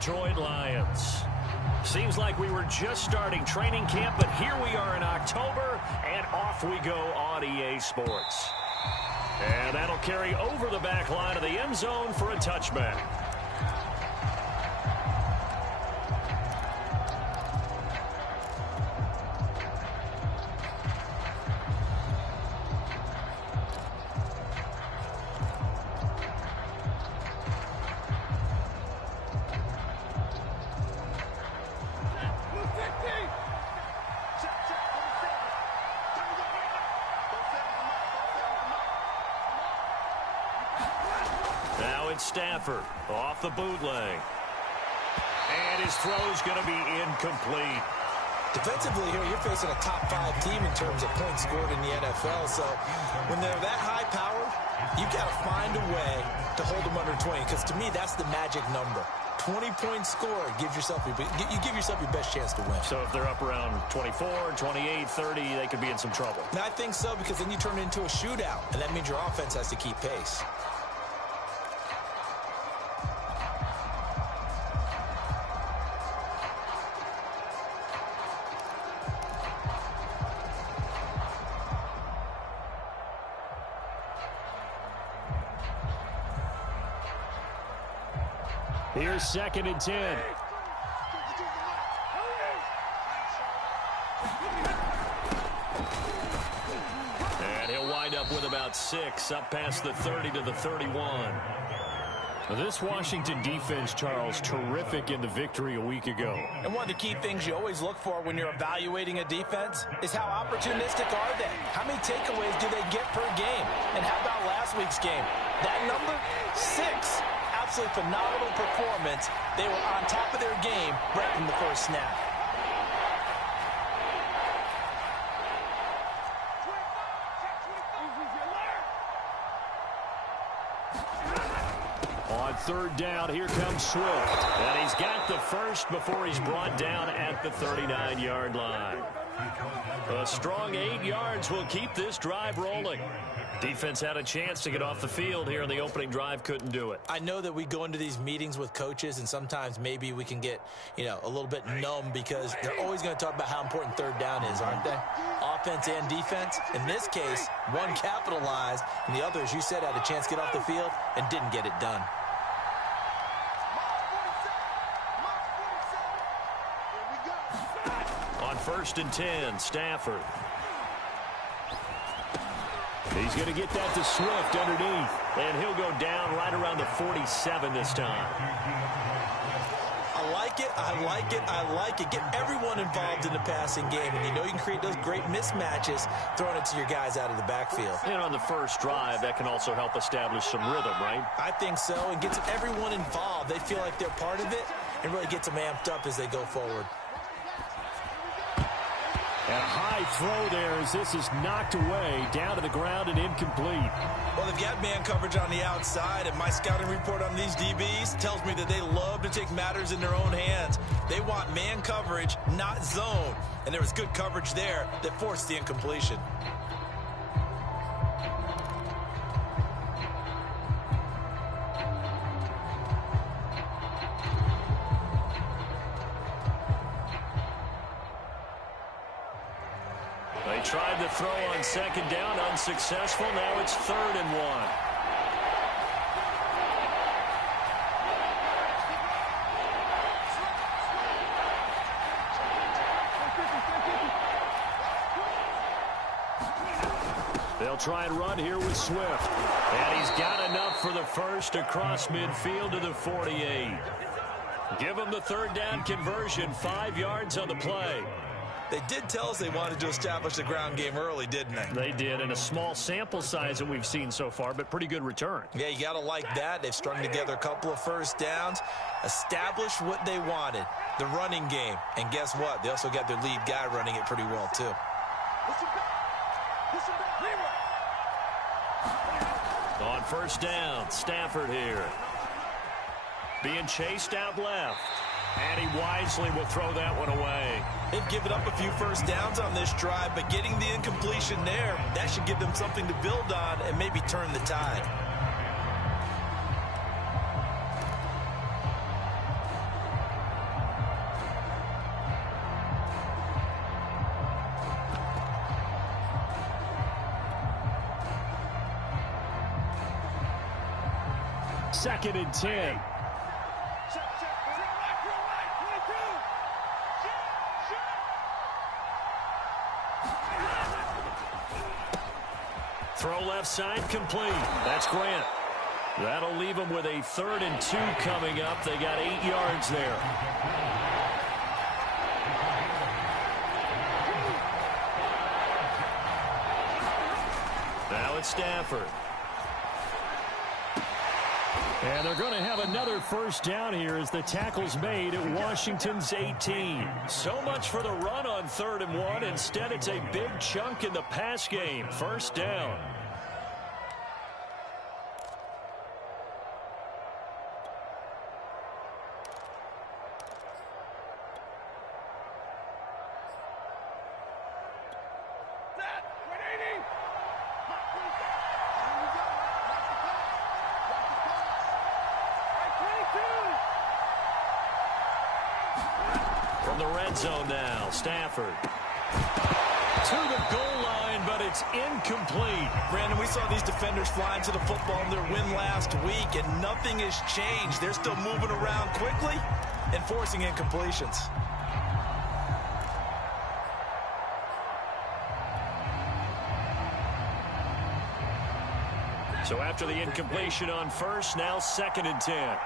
Detroit Lions. Seems like we were just starting training camp, but here we are in October, and off we go on EA Sports. And that'll carry over the back line of the end zone for a touchback. Stafford off the bootleg. And his throw's going to be incomplete. Defensively here, you're facing a top 5 team in terms of points scored in the NFL. So when they're that high powered, you've got to find a way to hold them under 20. Because to me, that's the magic number. 20 points scored gives yourself you give yourself your best chance to win. So if they're up around 24, 28, 30, they could be in some trouble. And I think so, because then you turn it into a shootout, and that means your offense has to keep pace. Here's 2nd and 10. And he'll wind up with about 6, up past the 30 to the 31. This Washington defense, Charles, terrific in the victory a week ago. And one of the key things you always look for when you're evaluating a defense is how opportunistic are they? How many takeaways do they get per game? And how about last week's game? That number, 6. Absolutely phenomenal performance. They were on top of their game right from the first snap. On 3rd down, here comes Swift. And he's got the first before he's brought down at the 39-yard line. A strong 8 yards will keep this drive rolling. Defense had a chance to get off the field here in the opening drive, couldn't do it. I know that we go into these meetings with coaches, and sometimes maybe we can get, a little bit numb because they're always going to talk about how important 3rd down is, aren't they? Offense and defense. In this case, one capitalized, and the other, as you said, had a chance to get off the field and didn't get it done. On 1st and 10, Stafford. He's going to get that to Swift underneath, and he'll go down right around the 47 this time. I like it, I like it, I like it. Get everyone involved in the passing game, and you can create those great mismatches throwing it to your guys out of the backfield. And on the first drive, that can also help establish some rhythm, right? I think so, and gets everyone involved. They feel like they're part of it, and really gets them amped up as they go forward. And a high throw there as this is knocked away, down to the ground and incomplete. Well, they've got man coverage on the outside, and my scouting report on these DBs tells me that they love to take matters in their own hands. They want man coverage, not zone. And there was good coverage there that forced the incompletion. They tried to throw on 2nd down, unsuccessful. Now it's 3rd and 1. They'll try and run here with Swift. And he's got enough for the first across midfield to the 48. Give him the 3rd down conversion, 5 yards on the play. They did tell us they wanted to establish the ground game early, didn't they? They did, and a small sample size that we've seen so far, but pretty good return. Yeah, you got to like that. They've strung together a couple of first downs, established what they wanted, the running game. And guess what? They also got their lead guy running it pretty well, too. On 1st down, Stafford here. Being chased out left. And he wisely will throw that one away. They've given up a few first downs on this drive, but getting the incompletion there, that should give them something to build on and maybe turn the tide. 2nd and 10. Throw left side complete. That's Grant. That'll leave them with a 3rd and 2 coming up. They got 8 yards there. Now it's Stafford. And they're going to have another first down here as the tackle's made at Washington's 18. So much for the run on 3rd and 1. Instead, it's a big chunk in the pass game. First down. From the red zone now, Stafford. To the goal line, but it's incomplete. Brandon, we saw these defenders flying to the football in their win last week, and nothing has changed. They're still moving around quickly and forcing incompletions. So after the incompletion on first, now 2nd and 10.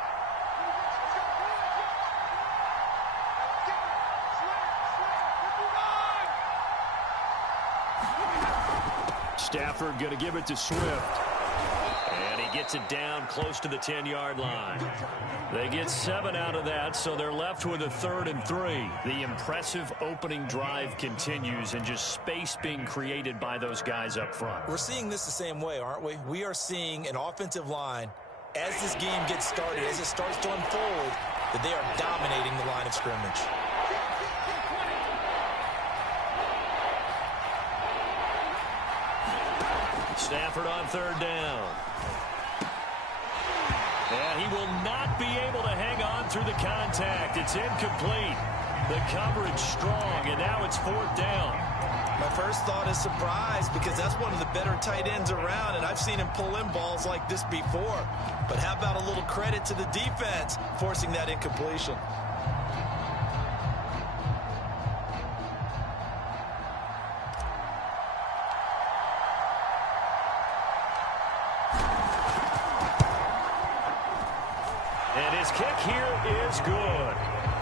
Stafford going to give it to Swift. And he gets it down close to the 10-yard line. They get 7 out of that, so they're left with a 3rd and 3. The impressive opening drive continues and just space being created by those guys up front. We're seeing this the same way, aren't we? We are seeing an offensive line, as this game gets started, as it starts to unfold, that they are dominating the line of scrimmage. Stafford on 3rd down. And he will not be able to hang on through the contact. It's incomplete. The coverage strong, and now it's 4th down. My first thought is surprise, because that's one of the better tight ends around, and I've seen him pull in balls like this before. But how about a little credit to the defense forcing that incompletion? And his kick here is good.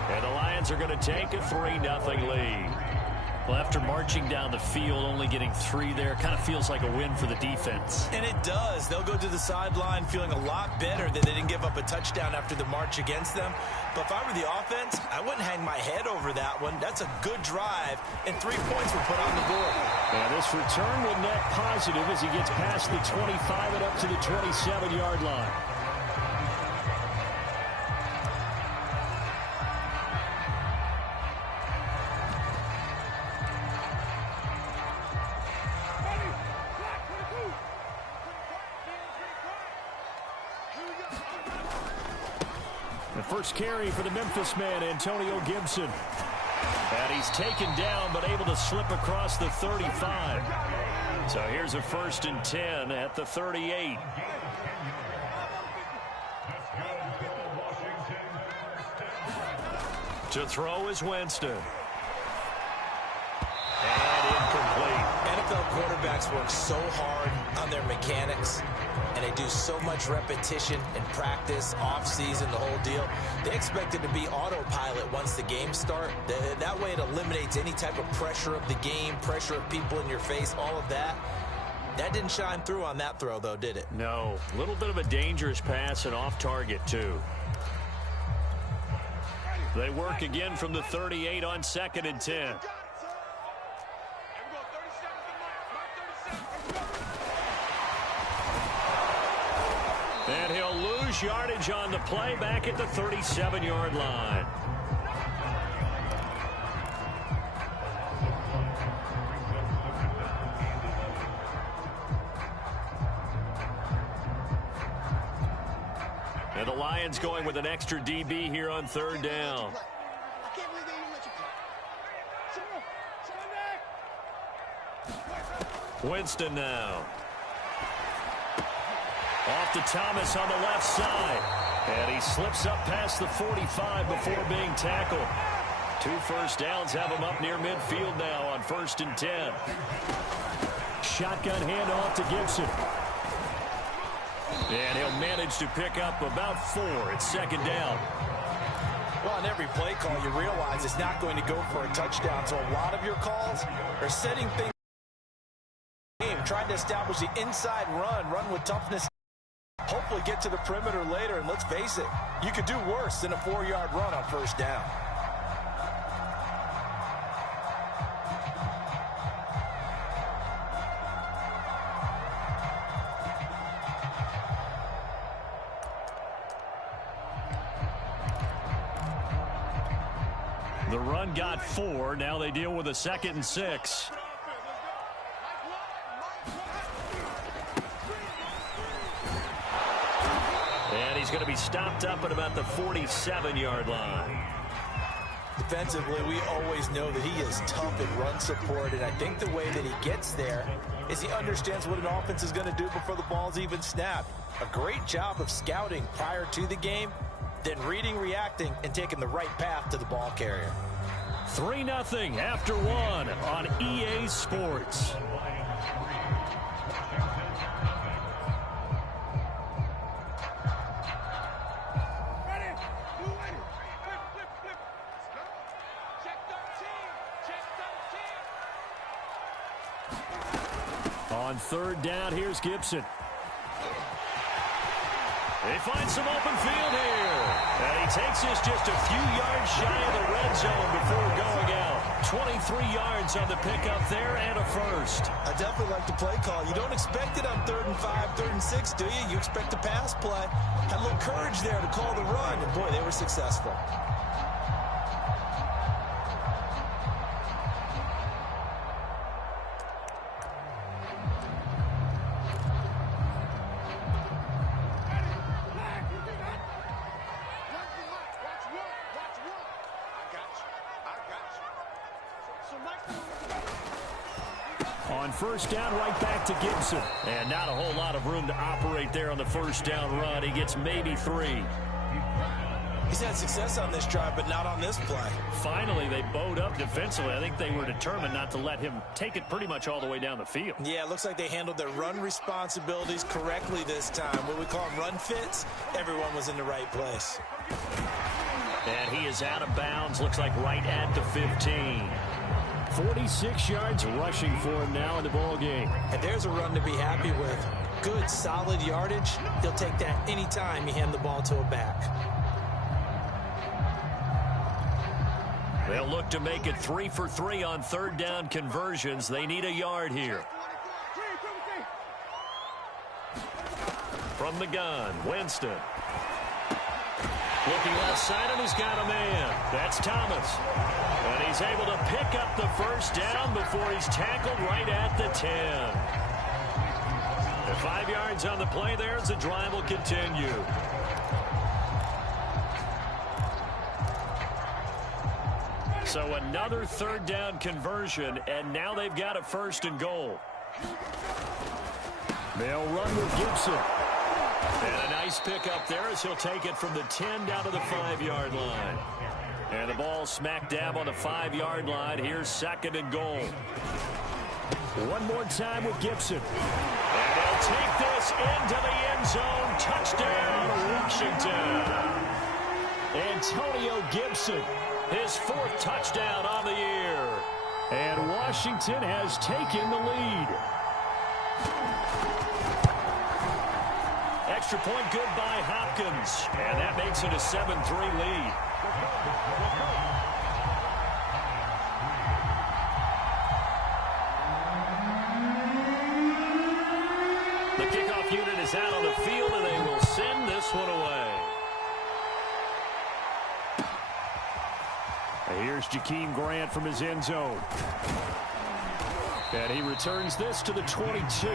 And the Lions are going to take a 3-0 lead. Well, after marching down the field, only getting 3 there, kind of feels like a win for the defense. And it does. They'll go to the sideline feeling a lot better that they didn't give up a touchdown after the march against them. But if I were the offense, I wouldn't hang my head over that one. That's a good drive, and 3 points were put on the board. And this return will net positive as he gets past the 25 and up to the 27-yard line. The first carry for the Memphis man, Antonio Gibson. And he's taken down, but able to slip across the 35. So here's a 1st and 10 at the 38. To throw is Winston. And incomplete. NFL quarterbacks work so hard on their mechanics, and they do so much repetition and practice, off-season, the whole deal. They expect it to be autopilot once the games start. That way it eliminates any type of pressure of the game, pressure of people in your face, all of that. That didn't shine through on that throw, though, did it? No. A little bit of a dangerous pass and off target, too. They work again from the 38 on 2nd and 10. And he'll lose yardage on the play back at the 37-yard line. And the Lions going with an extra DB here on 3rd down. Winston now. Off to Thomas on the left side. And he slips up past the 45 before being tackled. 2 first downs have him up near midfield now on 1st and 10. Shotgun handoff to Gibson. And he'll manage to pick up about 4 at 2nd down. Well, on every play call, you realize it's not going to go for a touchdown. So a lot of your calls are setting things game, trying to establish the inside run with toughness. Hopefully get to the perimeter later, and let's face it, you could do worse than a 4-yard run on 1st down. The run got 4. Now they deal with a 2nd and 6. And he's going to be stopped up at about the 47-yard line. Defensively, we always know that he is tough in run support, and I think the way that he gets there is he understands what an offense is going to do before the ball's even snapped. A great job of scouting prior to the game, then reading, reacting, and taking the right path to the ball carrier. 3-0 after 1 on EA Sports. On 3rd down, here's Gibson. They find some open field here. And he takes this just a few yards shy of the red zone before going out. 23 yards on the pickup there and a first. I definitely like the play call. You don't expect it on 3rd and 5, 3rd and 6, do you? You expect a pass play. Had a little courage there to call the run, and boy, they were successful. On 1st down, right back to Gibson. And not a whole lot of room to operate there on the 1st down run. He gets maybe 3. He's had success on this drive, but not on this play. Finally, they bowed up defensively. I think they were determined not to let him take it pretty much all the way down the field. Yeah, it looks like they handled their run responsibilities correctly this time. What we call them run fits, everyone was in the right place. And he is out of bounds, looks like right at the 15. 46 yards rushing for him now in the ball game. And there's a run to be happy with. Good, solid yardage. He'll take that any time you hand the ball to a back. They'll look to make it 3 for 3 on 3rd down conversions. They need a yard here. From the gun, Winston. Looking left side, and he's got a man. That's Thomas. And he's able to pick up the 1st down before he's tackled right at the 10. The 5 yards on the play there as the drive will continue. So another 3rd down conversion, and now they've got a 1st and goal. They'll run with Gibson. And a nice pickup there as he'll take it from the 10 down to the 5-yard line. And the ball smack dab on the 5-yard line. Here's 2nd and goal. One more time with Gibson. And they'll take this into the end zone. Touchdown, Washington. Antonio Gibson, his 4th touchdown on the year. And Washington has taken the lead. Extra point good by Hopkins. And that makes it a 7-3 lead. The kickoff unit is out on the field, and they will send this one away. Here's Jakeem Grant from his end zone. And he returns this to the 22.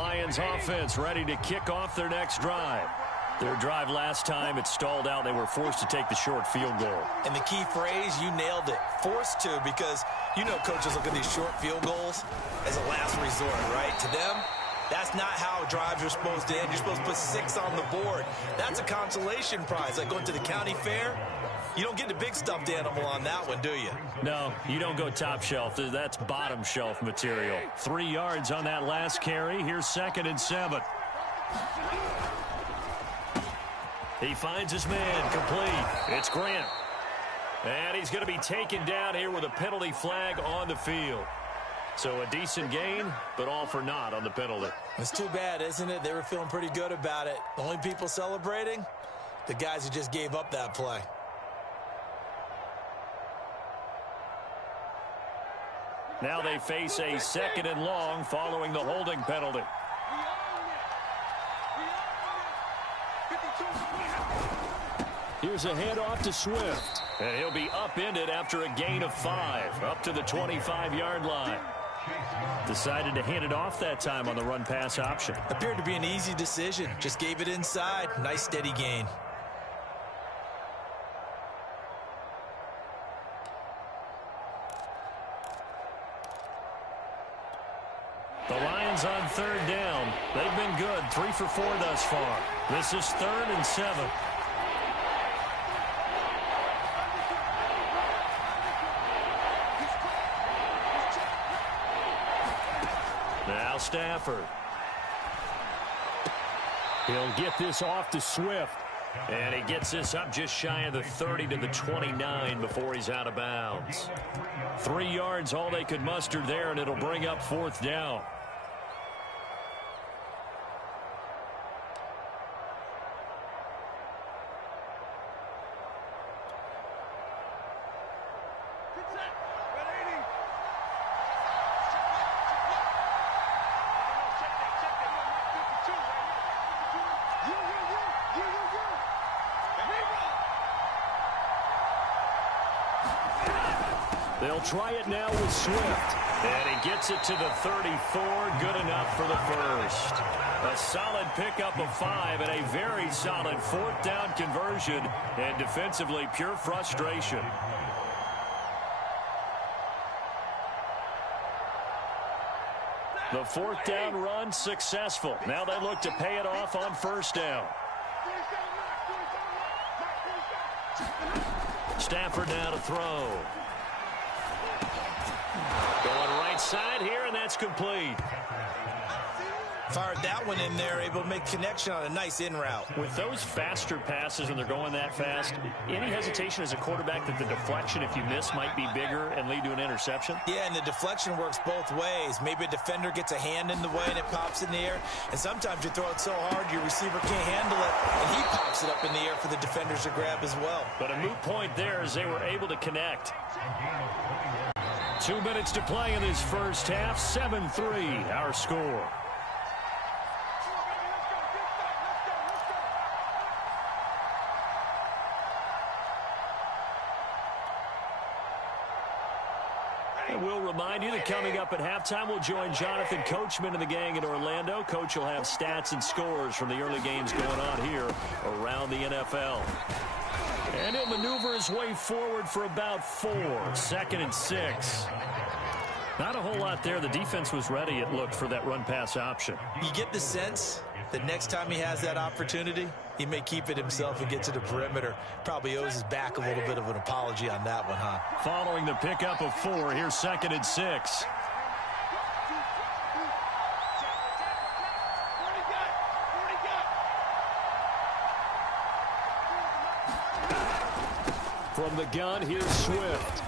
Lions offense ready to kick off their next drive. Their drive last time, it stalled out. They were forced to take the short field goal. And the key phrase, you nailed it, forced to, because you know coaches look at these short field goals as a last resort, right? To them, that's not how drives are supposed to end. You're supposed to put 6 on the board. That's a consolation prize. Like going to the county fair, you don't get the big stuffed animal on that one, do you? No, you don't go top shelf. That's bottom shelf material. 3 yards on that last carry. Here's 2nd and 7. He finds his man, complete. It's Grant. And he's going to be taken down here with a penalty flag on the field. So a decent gain, but all for naught on the penalty. It's too bad, isn't it? They were feeling pretty good about it. The only people celebrating, the guys who just gave up that play. Now they face a 2nd and long following the holding penalty. Here's a handoff to Swift. And he'll be upended after a gain of 5, up to the 25-yard line. Decided to hand it off that time on the run-pass option. Appeared to be an easy decision. Just gave it inside. Nice, steady gain. The Lions on 3rd down. They've been good, 3 for 4 thus far. This is 3rd and 7. Now Stafford. He'll get this off to Swift. And he gets this up just shy of the 30 to the 29 before he's out of bounds. 3 yards, all they could muster there, and it'll bring up 4th down. They'll try it now with Swift. And he gets it to the 34. Good enough for the first. A solid pickup of 5 and a very solid 4th down conversion. And defensively, pure frustration. The 4th down run successful. Now they look to pay it off on 1st down. Stafford now to throw. Going right side here, and that's complete. Fired that one in there, able to make connection on a nice in route. With those faster passes when they're going that fast, any hesitation as a quarterback that the deflection, if you miss, might be bigger and lead to an interception? Yeah, and the deflection works both ways. Maybe a defender gets a hand in the way and it pops in the air. And sometimes you throw it so hard your receiver can't handle it, and he pops it up in the air for the defenders to grab as well. But a moot point there as they were able to connect. 2 minutes to play in this first half. 7-3, our score. And we'll remind you that coming up at halftime, we'll join Jonathan Coachman and the gang in Orlando. Coach will have stats and scores from the early games going on here around the NFL. And he'll maneuver his way forward for about 4. 2nd and 6. Not a whole lot there. The defense was ready, it looked, for that run-pass option. You get the sense that next time he has that opportunity, he may keep it himself and get to the perimeter. Probably owes his back a little bit of an apology on that one, huh? Following the pickup of 4, here's 2nd and 6. From the gun, here's Swift.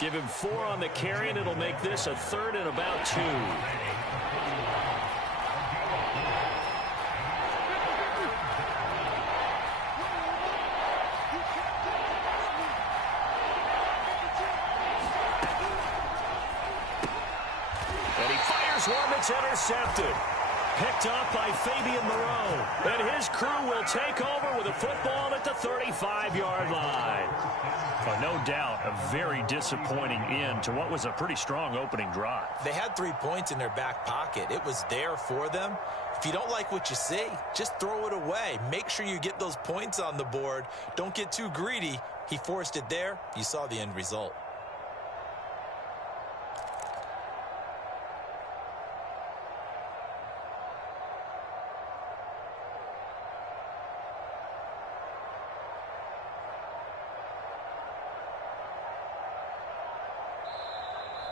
Give him 4 on the carry, and it'll make this a 3rd and about 2. And he fires one that's intercepted. Picked off by Fabian Moreau. And his crew will take over with a football at the 35-yard line. Oh, no doubt a very disappointing end to what was a pretty strong opening drive. They had 3 points in their back pocket. It was there for them. If you don't like what you see, just throw it away. Make sure you get those points on the board. Don't get too greedy. He forced it there. You saw the end result.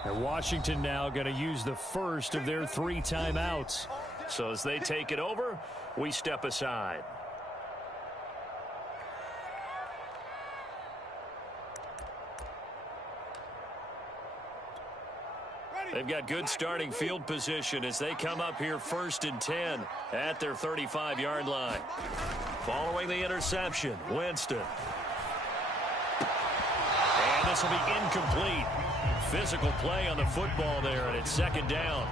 And Washington now going to use the first of their 3 timeouts. So as they take it over, we step aside. They've got good starting field position as they come up here 1st and 10 at their 35-yard line. Following the interception, Winston. And this will be incomplete. Physical play on the football there, and it's 2nd down.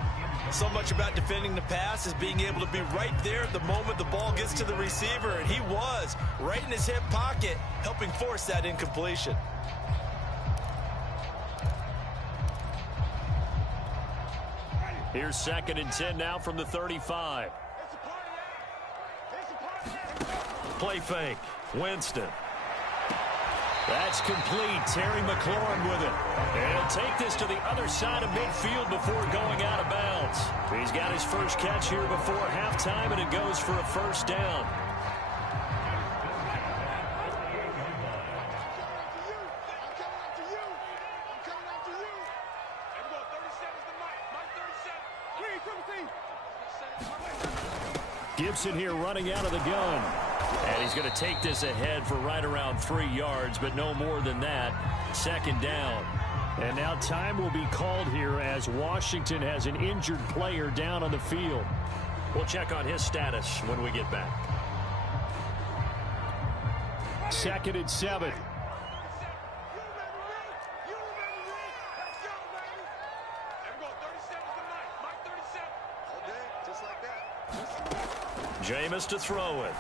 So much about defending the pass is being able to be right there at the moment the ball gets to the receiver, and he was right in his hip pocket, helping force that incompletion. Here's 2nd and 10 now from the 35. Play fake. Winston. That's complete. Terry McLaurin with it. And he'll take this to the other side of midfield before going out of bounds. He's got his first catch here before halftime, and it goes for a 1st down. Gibson here running out of the gun. And he's going to take this ahead for right around 3 yards, but no more than that. 2nd down. And now time will be called here as Washington has an injured player down on the field. We'll check on his status when we get back. 2nd and 7. Jameis to throw it.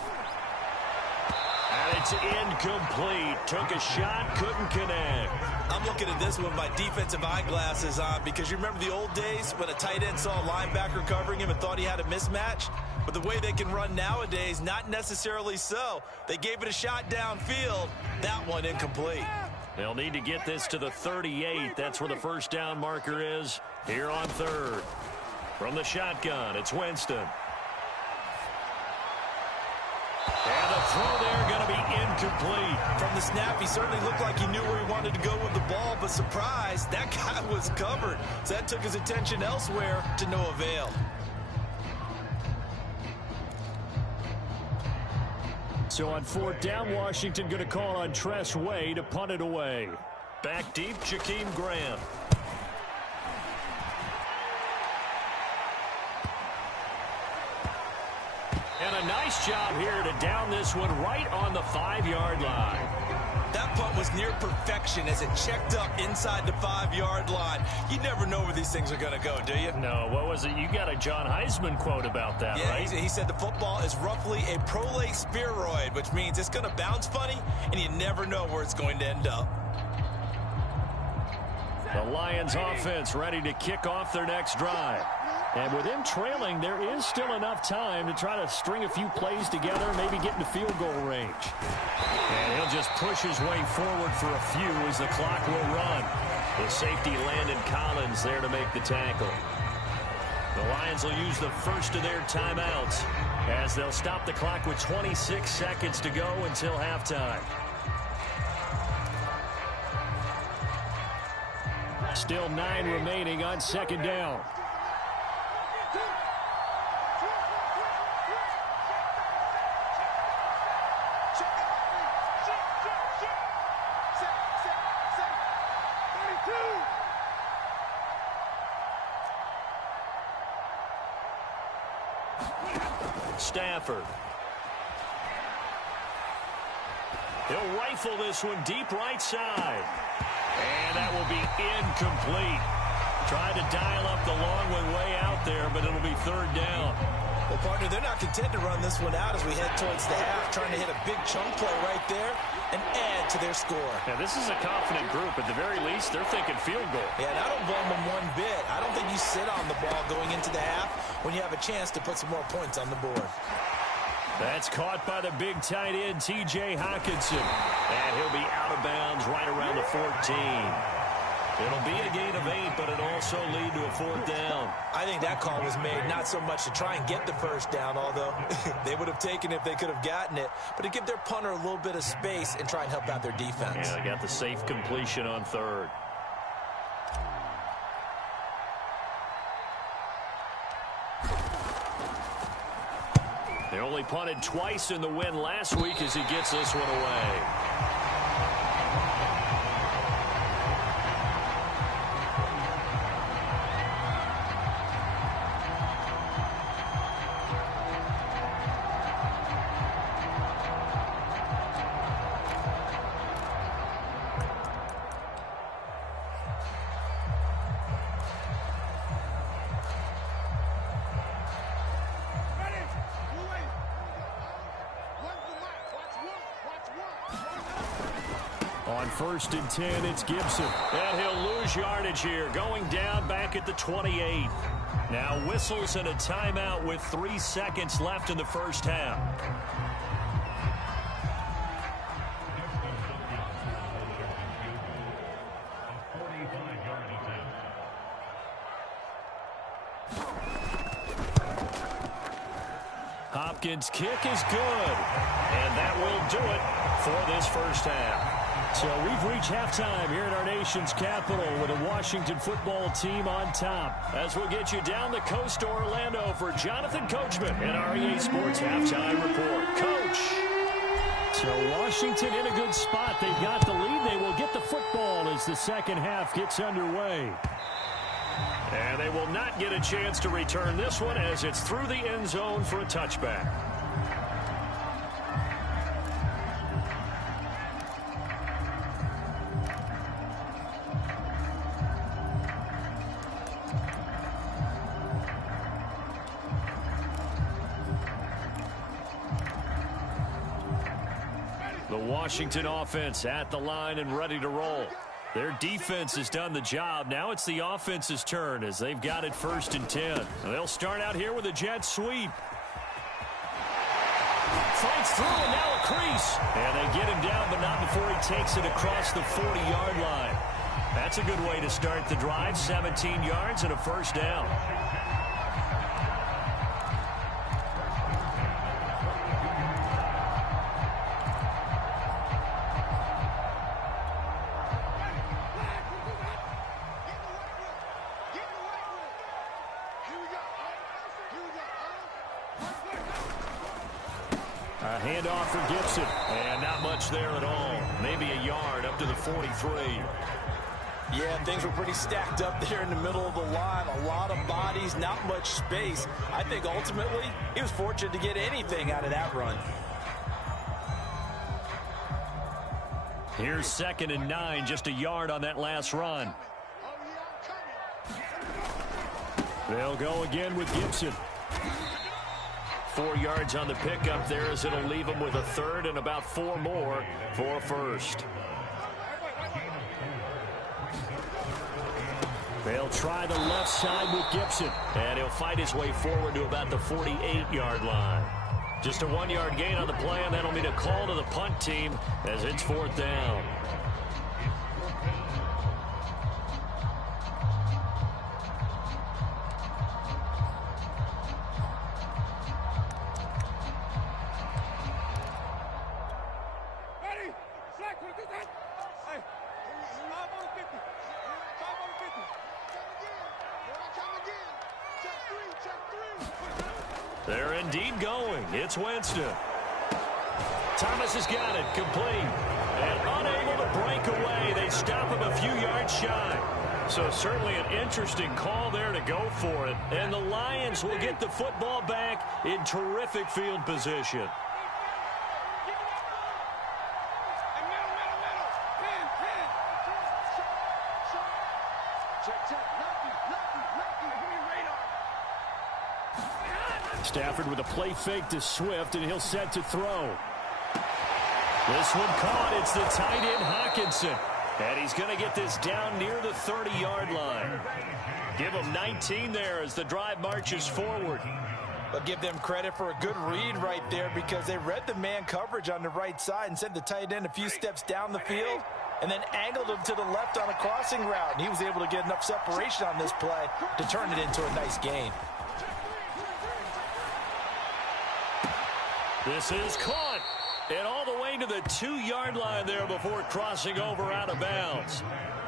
And it's incomplete. Took a shot, couldn't connect. I'm looking at this with my defensive eyeglasses on because you remember the old days when a tight end saw a linebacker covering him and thought he had a mismatch? But the way they can run nowadays, not necessarily so. They gave it a shot downfield. That one incomplete. They'll need to get this to the 38. That's where the 1st down marker is here on 3rd. From the shotgun, it's Winston. And the throw there going to be incomplete. From the snap, he certainly looked like he knew where he wanted to go with the ball, but surprise, that guy was covered. So that took his attention elsewhere to no avail. So on 4th down, Washington going to call on Tress Way to punt it away. Back deep, Jakeem Graham. And a nice job here to down this one right on the 5-yard line. That punt was near perfection as it checked up inside the 5-yard line. You never know where these things are going to go, do you? No, what was it? You got a John Heisman quote about that, yeah, right? He said the football is roughly a prolate spheroid, which means it's going to bounce funny, and you never know where it's going to end up. The Lions offense ready to kick off their next drive. And with him trailing, there is still enough time to try to string a few plays together, maybe get into field goal range. And he'll just push his way forward for a few as the clock will run. The safety Landon Collins there to make the tackle. The Lions will use the first of their timeouts as they'll stop the clock with 26 seconds to go until halftime. Still 9 remaining on 2nd down. Stafford. He'll rifle this one deep right side. And that will be incomplete. Tried to dial up the long one way out there, but it'll be 3rd down. Well, partner, they're not content to run this one out as we head towards the half, trying to hit a big chunk play right there and add to their score. Yeah, this is a confident group. At the very least, they're thinking field goal. Yeah, and I don't blame them one bit. I don't think you sit on the ball going into the half when you have a chance to put some more points on the board. That's caught by the big tight end, T.J. Hockenson. And he'll be out of bounds right around the 14. It'll be a gain of 8, but it'll also lead to a 4th down. I think that call was made not so much to try and get the first down, although they would have taken it if they could have gotten it, but to give their punter a little bit of space and try and help out their defense. Yeah, they got the safe completion on 3rd. They only punted twice in the win last week as he gets this one away. On 1st and 10, it's Gibson. And he'll lose yardage here, going down back at the 28. Now whistles and a timeout with 3 seconds left in the first half. Hopkins' kick is good. And that will do it for this first half. So we've reached halftime here in our nation's capital with a Washington football team on top. As we'll get you down the coast to Orlando for Jonathan Coachman in our EA Sports Halftime Report. Coach! So Washington in a good spot. They've got the lead. They will get the football as the second half gets underway. And they will not get a chance to return this one as it's through the end zone for a touchback. The Washington offense at the line and ready to roll. Their defense has done the job. Now it's the offense's turn as they've got it 1st and 10. They'll start out here with a jet sweep. Fights through and now a crease. And they get him down, but not before he takes it across the 40-yard line. That's a good way to start the drive. 17 yards and a 1st down. A handoff for Gibson. And not much there at all. Maybe a yard up to the 43. Yeah, things were pretty stacked up there in the middle of the line. A lot of bodies, not much space. I think ultimately he was fortunate to get anything out of that run. Here's 2nd and 9, just a yard on that last run. They'll go again with Gibson. 4 yards on the pickup there as it'll leave them with a 3rd and about 4 more for a 1st. They'll try the left side with Gibson. And he'll fight his way forward to about the 48-yard line. Just a 1-yard gain on the play, and that'll mean a call to the punt team as it's 4th down. They're indeed going. It's Winston. Thomas has got it. Complete. And unable to break away. They stop him a few yards shy. So certainly an interesting call there to go for it. And the Lions will get the football back in terrific field position. Stafford with a play fake to Swift, and he'll set to throw. This one caught. It's the tight end, Hawkinson. And he's going to get this down near the 30-yard line. Give him 19 there as the drive marches forward. But give them credit for a good read right there, because they read the man coverage on the right side and sent the tight end a few steps down the field and then angled him to the left on a crossing route. And he was able to get enough separation on this play to turn it into a nice gain. This is caught. And all the way to the 2-yard line there before crossing over out of bounds.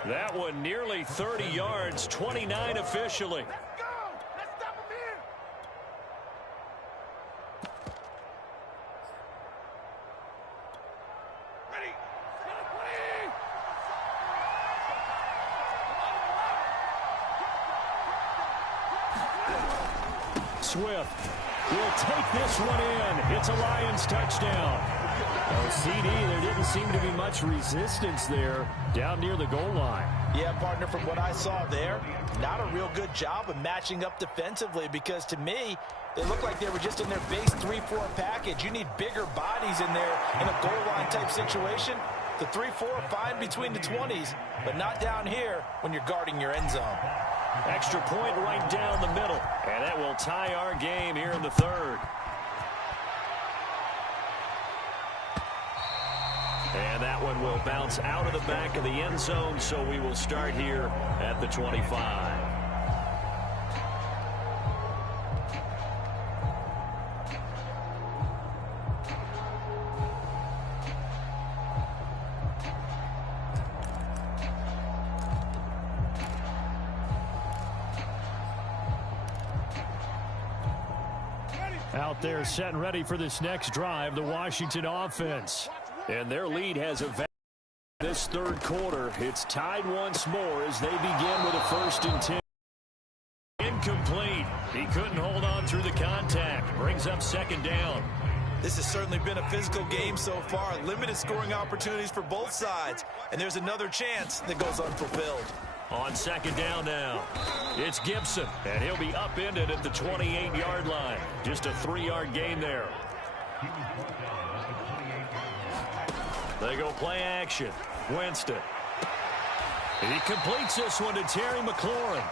That one nearly 30 yards, 29 officially. Swift will take this one in. It's a Lions touchdown. Oh, CD, there didn't seem to be much resistance there down near the goal line. Yeah, partner, from what I saw there, not a real good job of matching up defensively, because to me, they looked like they were just in their base 3-4 package. You need bigger bodies in there in a goal line type situation. The 3-4 fine between the 20s, but not down here when you're guarding your end zone. Extra point right down the middle, and that will tie our game here in the third. And that one will bounce out of the back of the end zone, so we will start here at the 25. Out there set and ready for this next drive, the Washington offense. And their lead has advanced this third quarter. It's tied once more as they begin with a 1st and 10. Incomplete. He couldn't hold on through the contact. Brings up 2nd down. This has certainly been a physical game so far. Limited scoring opportunities for both sides. And there's another chance that goes unfulfilled. On 2nd down now, it's Gibson. And he'll be upended at the 28-yard line. Just a 3-yard gain there. They go play action. Winston. He completes this one to Terry McLaurin.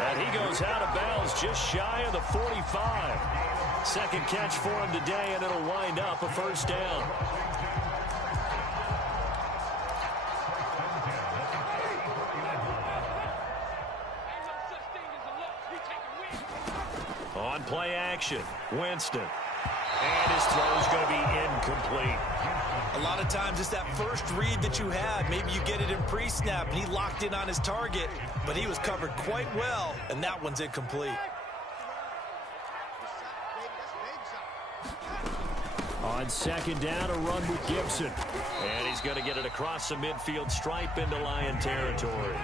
And he goes out of bounds just shy of the 45. Second catch for him today, and it'll wind up a 1st down. On play action, Winston. And his throw is going to be incomplete. A lot of times it's that first read that you have. Maybe you get it in pre-snap, and he locked in on his target, but he was covered quite well, and that one's incomplete. On 2nd down, a run with Gibson. And he's going to get it across the midfield stripe into Lion territory.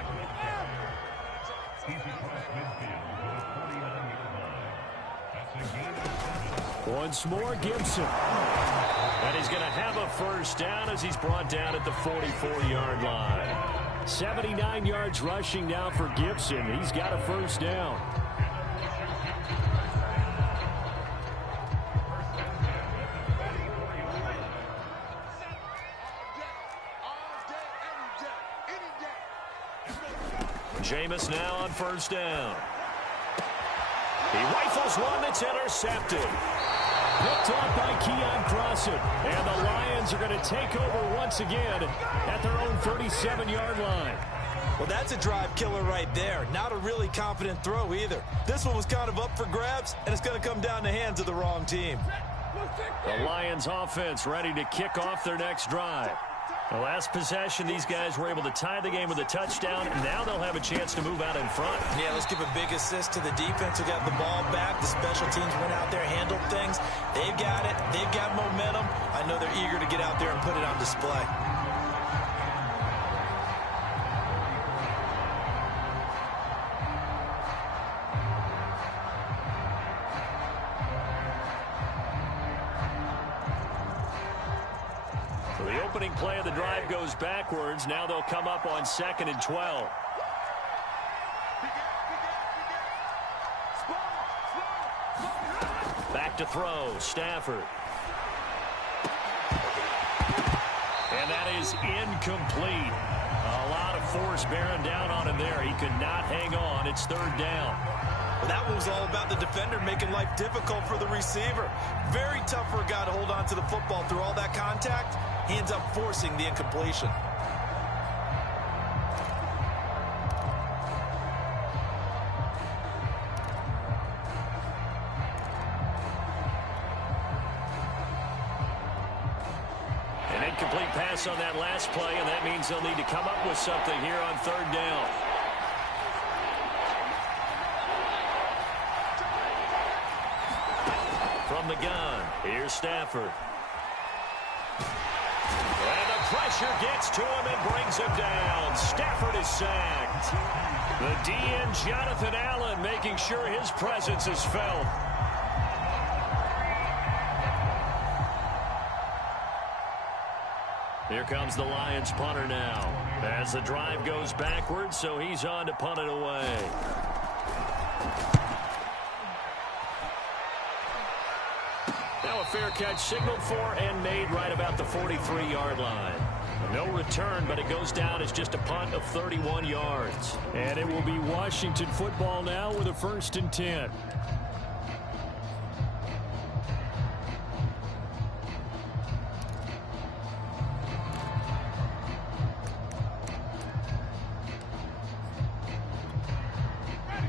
Once more, Gibson. And he's going to have a 1st down as he's brought down at the 44-yard line. 79 yards rushing now for Gibson. He's got a 1st down. Jameis now on 1st down. He rifles one that's intercepted. Picked off by Keon Crossan. And the Lions are going to take over once again at their own 37-yard line. Well, that's a drive killer right there. Not a really confident throw either. This one was kind of up for grabs, and it's going to come down the hands of the wrong team. The Lions offense ready to kick off their next drive. The last possession, these guys were able to tie the game with a touchdown, and now they'll have a chance to move out in front. Yeah, let's give a big assist to the defense who got the ball back. The special teams went out there, handled things. They've got it. They've got momentum. I know they're eager to get out there and put it on display. Opening play of the drive goes backwards. Now they'll come up on 2nd and 12. Back back to throw. Stafford. And that is incomplete. A lot of force bearing down on him there. He could not hang on. It's third down. Well, that one was all about the defender making life difficult for the receiver. Very tough for a guy to hold on to the football through all that contact. He ends up forcing the incompletion. An incomplete pass on that last play, and that means they'll need to come up with something here on third down. From the gun, here's Stafford. And the pressure gets to him and brings him down. Stafford is sacked. The DN, Jonathan Allen, making sure his presence is felt. Here comes the Lions punter now. As the drive goes backwards, so he's on to punt it away. Now a fair catch signaled for and made right about the 43-yard line. No return, but it goes down as just a punt of 31 yards. And it will be Washington football now with a 1st and 10.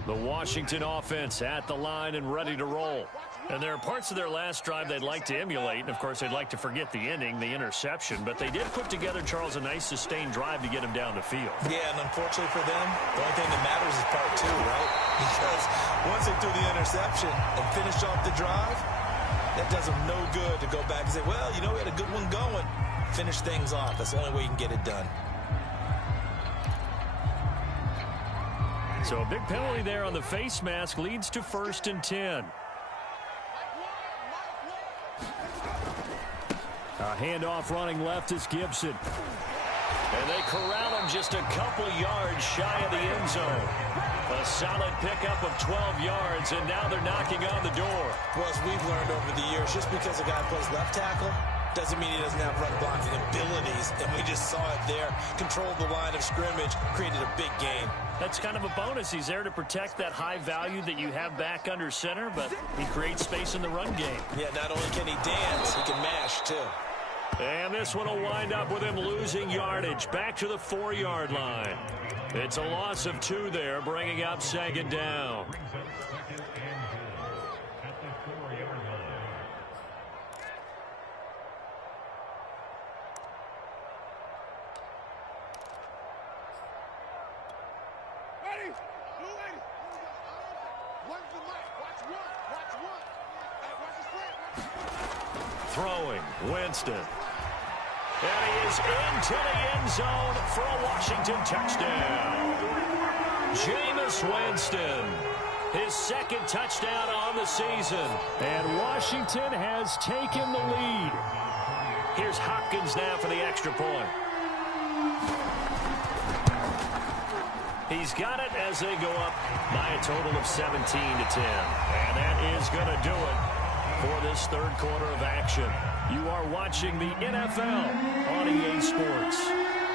The Washington offense at the line and ready to roll. And there are parts of their last drive they'd like to emulate. And, of course, they'd like to forget the ending, the interception. But they did put together, Charles, a nice sustained drive to get him down the field. Yeah, and unfortunately for them, the only thing that matters is part 2, right? Because once they threw the interception and finished off the drive, that does them no good to go back and say, well, you know, we had a good one going. Finish things off. That's the only way you can get it done. So a big penalty there on the face mask leads to 1st and 10. A handoff running left is Gibson. And they corral him just a couple yards shy of the end zone. A solid pickup of 12 yards, and now they're knocking on the door. Well, as we've learned over the years, just because a guy plays left tackle doesn't mean he doesn't have run blocking abilities. And we just saw it there. Controlled the line of scrimmage, created a big gain. That's kind of a bonus. He's there to protect that high value that you have back under center, but he creates space in the run game. Yeah, not only can he dance, he can mash, too. And this one will wind up with him losing yardage back to the 4-yard line. It's a loss of 2 there, bringing up 2nd down. Throwing, Winston. And he is into the end zone for a Washington touchdown. Jameis Winston, his 2nd touchdown on the season. And Washington has taken the lead. Here's Hopkins now for the extra point. He's got it as they go up by a total of 17-10. And that is going to do it for this 3rd quarter of action. You are watching the NFL on EA Sports.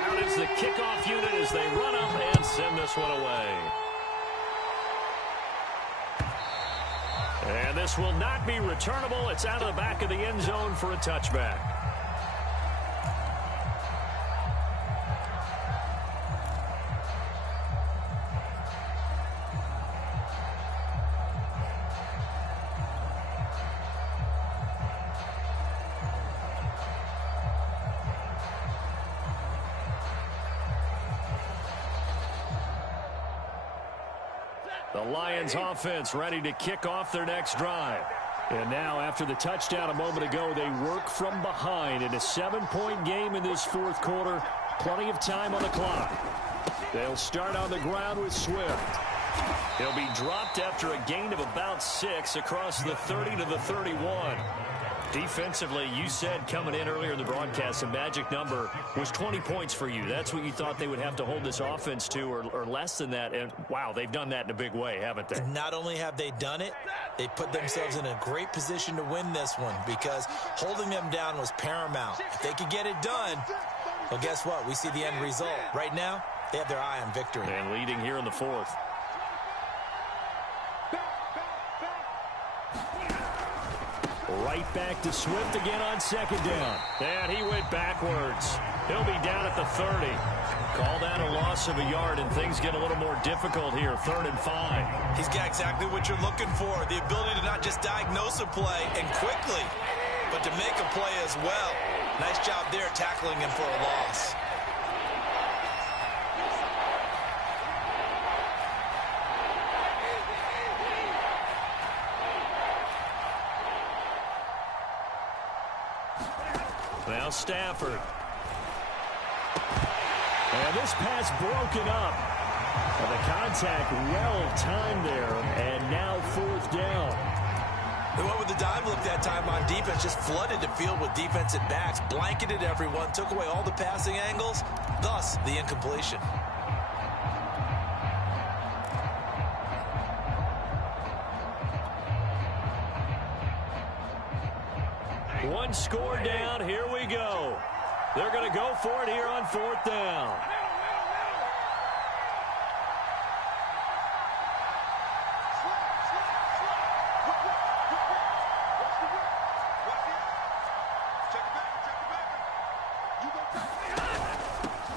Out is the kickoff unit as they run up and send this one away. And this will not be returnable. It's out of the back of the end zone for a touchback. The Lions offense ready to kick off their next drive. And now after the touchdown a moment ago, they work from behind in a 7-point game in this 4th quarter. Plenty of time on the clock. They'll start on the ground with Swift. He'll be dropped after a gain of about 6 across the 30 to the 31. Defensively, you said coming in earlier in the broadcast, the magic number was 20 points for you. That's what you thought they would have to hold this offense to, or less than that. And, wow, they've done that in a big way, haven't they? And not only have they done it, they put themselves in a great position to win this one because holding them down was paramount. If they could get it done, well, guess what? We see the end result. Right now, they have their eye on victory. And leading here in the fourth. Right back to Swift again on second down. And he went backwards. He'll be down at the 30. Call that a loss of a yard, and things get a little more difficult here, 3rd and 5. He's got exactly what you're looking for, the ability to not just diagnose a play and quickly, but to make a play as well. Nice job there tackling him for a loss. Now Stafford. And this pass broken up. And the contact well-timed there. And now 4th down. They went with the dive look that time on defense, just flooded the field with defensive backs, blanketed everyone, took away all the passing angles, thus the incompletion. One score down. Here we go. They're going to go for it here on 4th down.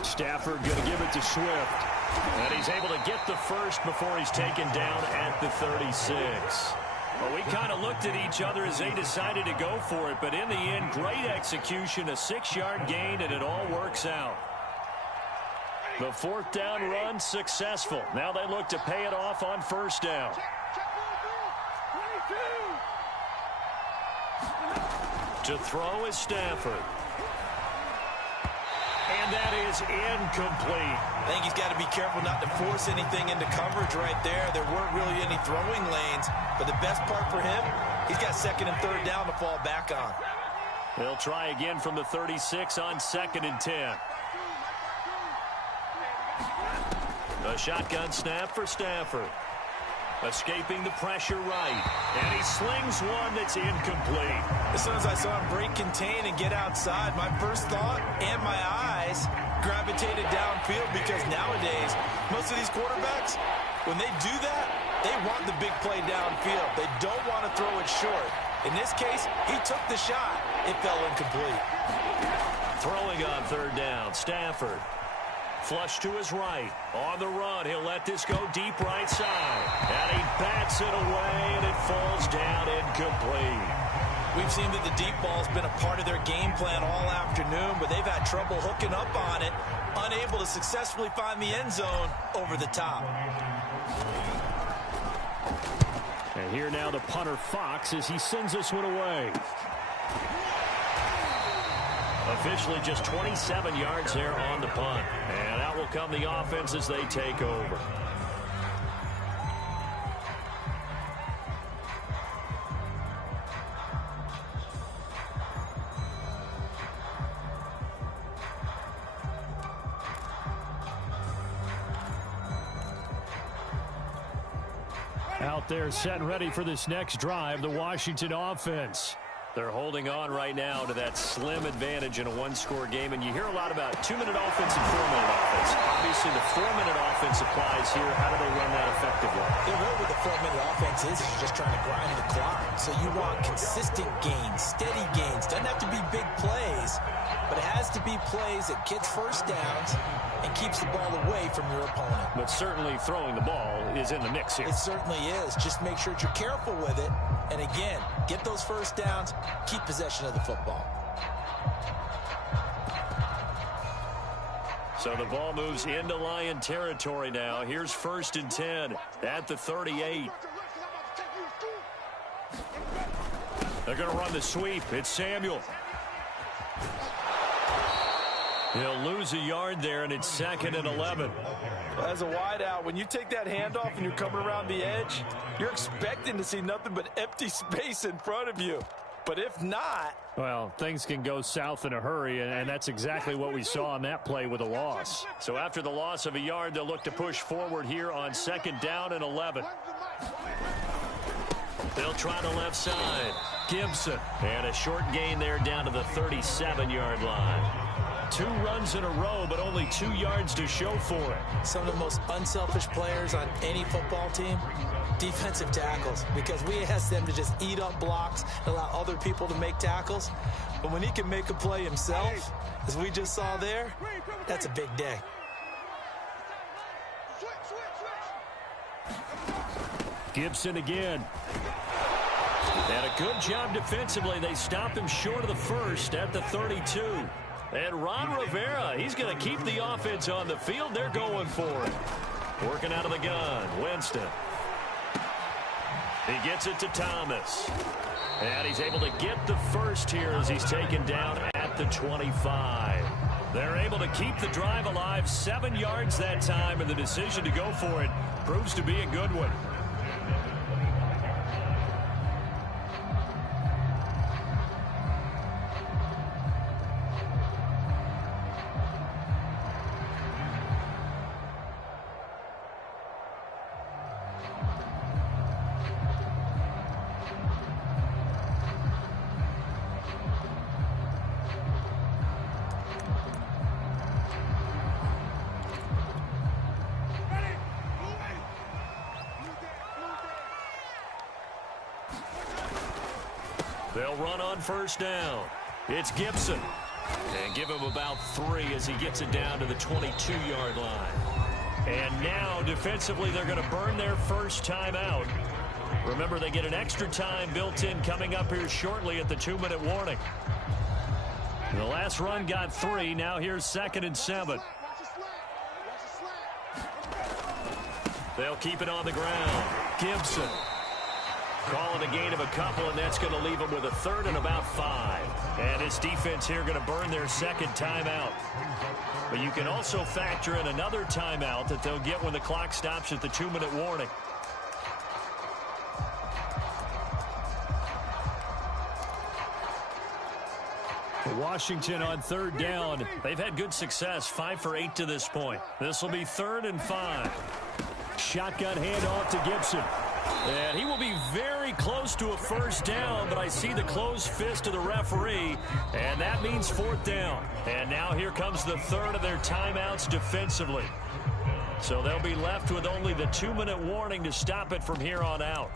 Stafford going to give it to Swift. And he's able to get the first before he's taken down at the 36. Well, we kind of looked at each other as they decided to go for it, but in the end, great execution, a 6-yard gain, and it all works out. The 4th down run successful. Now they look to pay it off on 1st down. To throw is Stafford. And that is incomplete. I think he's got to be careful not to force anything into coverage right there. There weren't really any throwing lanes, but the best part for him, he's got 2nd and 3rd down to fall back on. They'll try again from the 36 on 2nd and 10. A shotgun snap for Stafford. Escaping the pressure right. And he slings one that's incomplete. As soon as I saw him break contain and get outside, my first thought and my eyes gravitated downfield because nowadays, most of these quarterbacks, when they do that, they want the big play downfield. They don't want to throw it short. In this case, he took the shot. It fell incomplete. Throwing on 3rd down, Stafford. Flush to his right. On the run, he'll let this go deep right side. And he bats it away, and it falls down incomplete. We've seen that the deep ball's been a part of their game plan all afternoon, but they've had trouble hooking up on it, unable to successfully find the end zone over the top. And here now the punter Fox as he sends this one away. Officially just 27 yards there on the punt. And out will come the offense as they take over. Out there set and ready for this next drive, the Washington offense. They're holding on right now to that slim advantage in a one-score game, and you hear a lot about 2-minute offense and 4-minute offense. Obviously, the 4-minute offense applies here. How do they run that effectively? Yeah, really what the 4-minute offense is you're just trying to grind the clock. So you want consistent gains, steady gains. Doesn't have to be big plays, but it has to be plays that gets first downs and keeps the ball away from your opponent. But certainly throwing the ball is in the mix here. It certainly is. Just make sure that you're careful with it. And again, get those first downs, keep possession of the football. So the ball moves into Lion territory now. Here's 1st and 10 at the 38. They're going to run the sweep. It's Samuel. He'll lose a yard there, and it's 2nd and 11. As a wideout, when you take that handoff and you're coming around the edge, you're expecting to see nothing but empty space in front of you. But if not... Well, things can go south in a hurry, and that's exactly what we saw on that play with a loss. So after the loss of a yard, they'll look to push forward here on 2nd down and 11. They'll try the left side. Gibson. And a short gain there down to the 37-yard line. 2 runs in a row, but only 2 yards to show for it. Some of the most unselfish players on any football team, defensive tackles, because we ask them to just eat up blocks and allow other people to make tackles. But when he can make a play himself, as we just saw there, that's a big day. Gibson again. And a good job defensively. They stop him short of the first at the 32. And Ron Rivera, he's going to keep the offense on the field. They're going for it. Working out of the gun, Winston. He gets it to Thomas. And he's able to get the first here as he's taken down at the 25. They're able to keep the drive alive, 7 yards that time, and the decision to go for it proves to be a good one. They'll run on 1st down. It's Gibson. And give him about 3 as he gets it down to the 22-yard line. And now, defensively, they're going to burn their first time out. Remember, they get an extra time built in coming up here shortly at the 2-minute warning. The last run got 3. Now here's 2nd and 7. They'll keep it on the ground. Gibson. Calling a gain of a couple, and that's going to leave them with a 3rd and about 5. And this defense here going to burn their 2nd timeout. But you can also factor in another timeout that they'll get when the clock stops at the 2-minute warning. Washington on 3rd down. They've had good success, 5 for 8 to this point. This will be 3rd and 5. Shotgun handoff to Gibson. And he will be very close to a first down, but I see the closed fist of the referee, and that means 4th down. And now here comes the 3rd of their timeouts defensively. So they'll be left with only the 2-minute warning to stop it from here on out.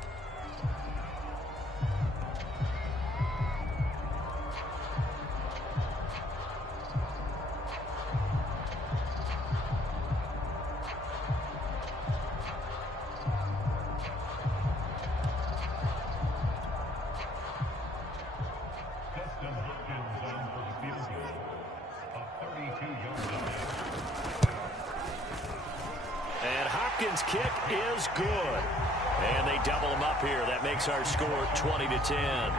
Kick is good. And they double him up here. That makes our score 20-10.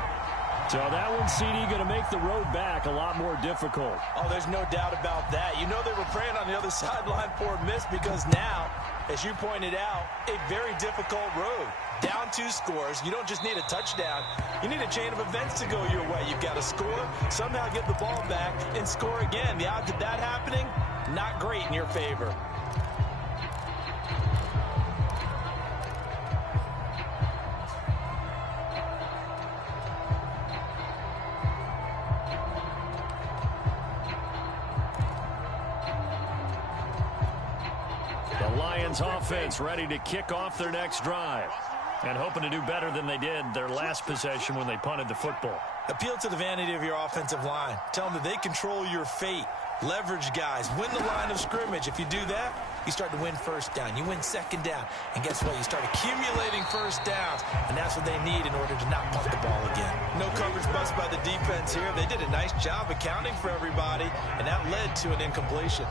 So that one, CD, going to make the road back a lot more difficult. Oh, there's no doubt about that. You know they were praying on the other sideline for a miss because now, as you pointed out, a very difficult road. Down 2 scores. You don't just need a touchdown. You need a chain of events to go your way. You've got to score, somehow get the ball back, and score again. The odds of that happening, not great in your favor. Offense ready to kick off their next drive and hoping to do better than they did their last possession when they punted the football. Appeal to the vanity of your offensive line. Tell them that they control your fate. Leverage guys. Win the line of scrimmage. If you do that, you start to win 1st down. You win 2nd down. And guess what? You start accumulating 1st downs. And that's what they need in order to not punt the ball again. No coverage bust by the defense here. They did a nice job accounting for everybody. And that led to an incompletion.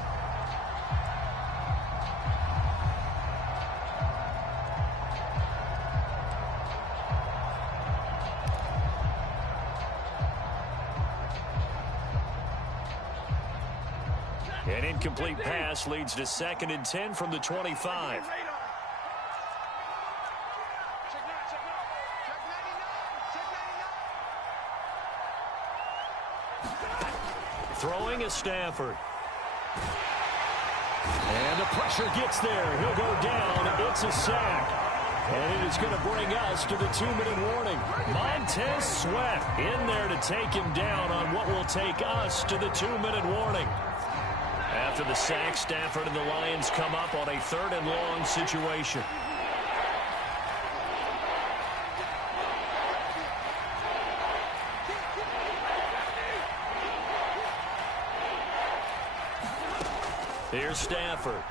An incomplete pass leads to 2nd and 10 from the 25. Throwing is Stafford. And the pressure gets there. He'll go down. It's a sack. And it is going to bring us to the 2-minute warning. Montez Sweat in there to take him down on what will take us to the 2-minute warning. After the sack, Stafford and the Lions come up on a 3rd and long situation. Here's Stafford.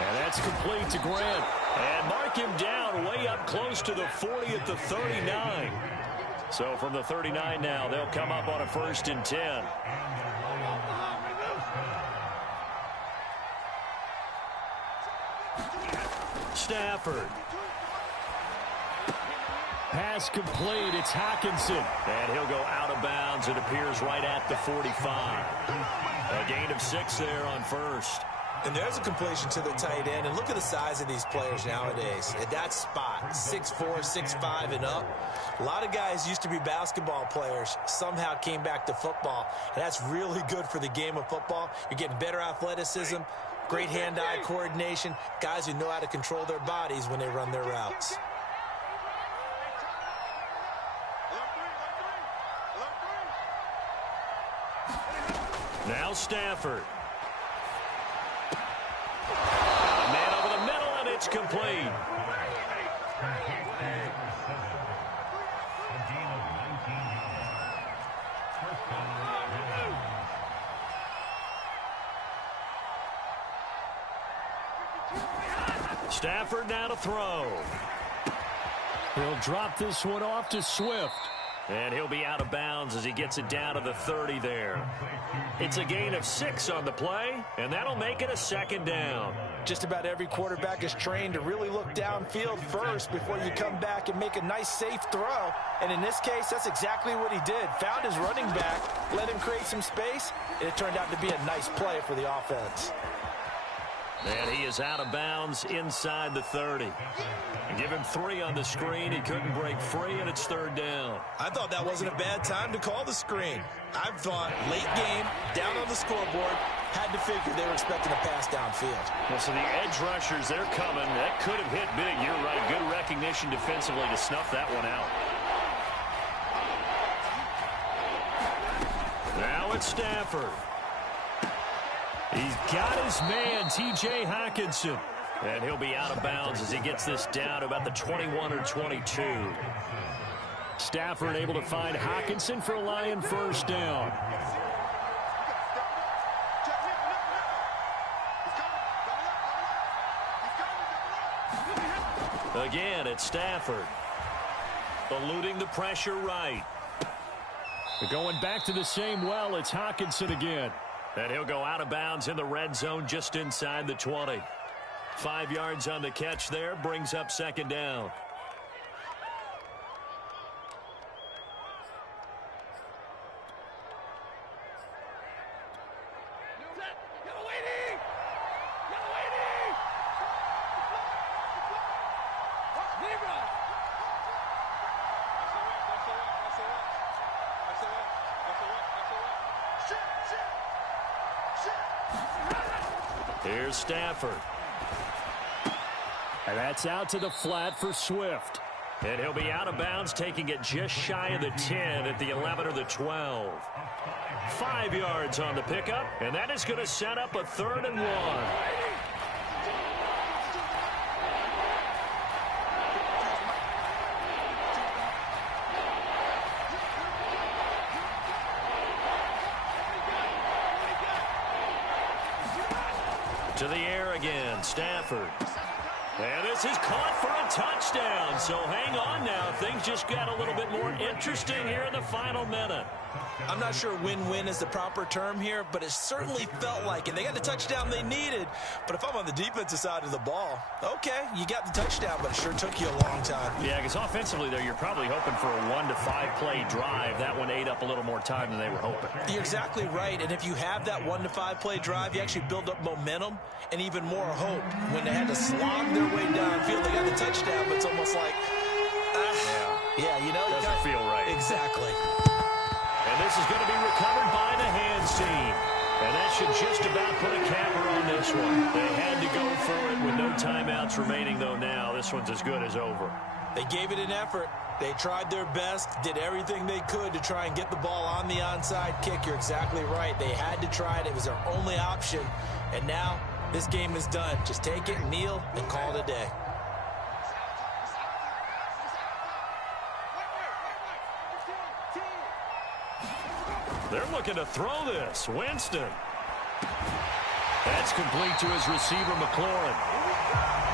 And that's complete to Grant. And mark him down way up close to the 40 at the 39. So from the 39 now, they'll come up on a 1st and 10. Stafford. Pass complete. It's Hockenson. And he'll go out of bounds. It appears right at the 45. A gain of 6 there on 1st. And there's a completion to the tight end. And look at the size of these players nowadays. At that spot, 6'4", 6'5", and up. A lot of guys used to be basketball players, somehow came back to football. And that's really good for the game of football. You're getting better athleticism, great hand-eye coordination, guys who know how to control their bodies when they run their routes. Now Stafford. A man over the middle, and it's complete. Stafford now to throw. He'll drop this one off to Swift. And he'll be out of bounds as he gets it down to the 30 there. It's a gain of 6 on the play, and that'll make it a 2nd down. Just about every quarterback is trained to really look downfield first before you come back and make a nice, safe throw. And in this case, that's exactly what he did. Found his running back, let him create some space, and it turned out to be a nice play for the offense. And he is out of bounds inside the 30. Give him 3 on the screen. He couldn't break free, and it's 3rd down. I thought that wasn't a bad time to call the screen. I thought late game, down on the scoreboard, had to figure they were expecting a pass downfield. Well, so the edge rushers, they're coming. That could have hit big. You're right. Good recognition defensively to snuff that one out. Now it's Stafford. He's got his man, T.J. Hockenson. And he'll be out of bounds as he gets this down to about the 21 or 22. Stafford able to find Hockenson for a Lion 1st down. Again, it's Stafford. Eluding the pressure right. But going back to the same well, it's Hockenson again. And he'll go out of bounds in the red zone just inside the 20. 5 yards on the catch there, brings up 2nd down. Here's Stafford. And that's out to the flat for Swift. And he'll be out of bounds, taking it just shy of the 10 at the 11 or the 12. 5 yards on the pickup, and that is going to set up a 3rd and 1. To the air again, Stafford. And this is caught for a touchdown. So hang on now. Things just got a little bit more interesting here in the final minute. I'm not sure win-win is the proper term here, but it certainly felt like it. They got the touchdown they needed, but if I'm on the defensive side of the ball, okay, you got the touchdown, but it sure took you a long time. Yeah, because offensively there, you're probably hoping for a 1 to 5 play drive. That one ate up a little more time than they were hoping. You're exactly right, and if you have that 1 to 5 play drive, you actually build up momentum and even more hope. When they had to slog their way downfield, they got the touchdown, but it's almost like, yeah, you know, doesn't feel right. Exactly. is going to be recovered by the hands team. And that should just about put a capper on this one. They had to go for it with no timeouts remaining, though now. This one's as good as over. They gave it an effort. They tried their best, did everything they could to try and get the ball on the onside kick. You're exactly right. They had to try it. It was their only option. And now this game is done. Just take it, kneel, and call it a day. They're looking to throw this. Winston. That's complete to his receiver, McLaurin.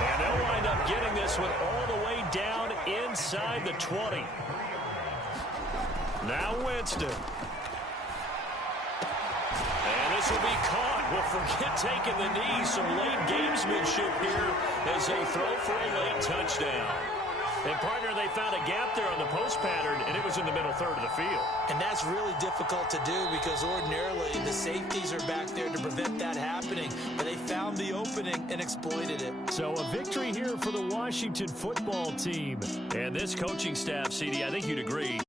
And they'll wind up getting this one all the way down inside the 20. Now Winston. And this will be caught. Well, forget taking the knee. Some late gamesmanship here as they throw for a late touchdown. And, partner, they found a gap there on the post pattern, and it was in the middle third of the field. And that's really difficult to do because ordinarily the safeties are back there to prevent that happening. But they found the opening and exploited it. So a victory here for the Washington football team. And this coaching staff, CD, I think you'd agree,